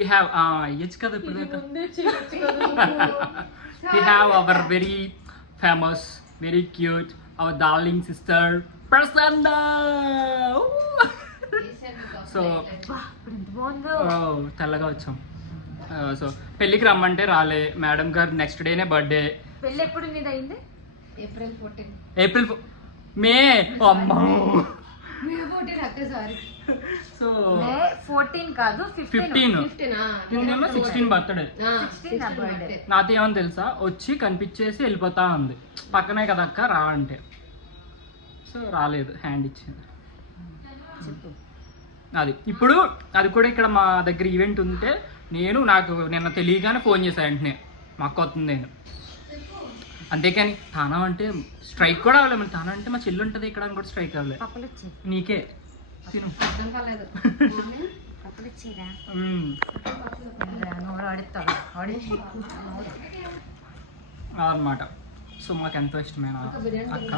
We have we have our very famous, very cute, our darling sister Prasanna. So తెల్లగా వచ్చాం. So పెళ్ళికి రమ్మంటే రాలే మేడం గారు. నెక్స్ట్ డేనే బర్త్డే. పెళ్ళి ఎప్పుడు నీది అయింది? ఏప్రిల్ మే అమ్మా. సో 14 కాదు 15 16 బర్త్డే. నాతో ఏమని తెలుసా, వచ్చి కనిపించేసి వెళ్ళిపోతా ఉంది. పక్కనే కదా అక్క రా అంటే. సో రాలేదు, హ్యాండ్ ఇచ్చింది. అది ఇప్పుడు అది కూడా ఇక్కడ మా దగ్గర ఈవెంట్ ఉంటే నాకు నిన్న తెలియగానే ఫోన్ చేశాను వెంటనే, మా అక్క వస్తుంది నేను. అంతేకాని తానా అంటే స్ట్రైక్ కూడా అవ్వలేదు. మరి తానా అంటే మా చెల్లి ఉంటుంది ఇక్కడ అని కూడా స్ట్రైక్ అవ్వలేదు. నీకే తిను అన్నమాట. సో మాకు ఎంతో ఇష్టమైన అక్క.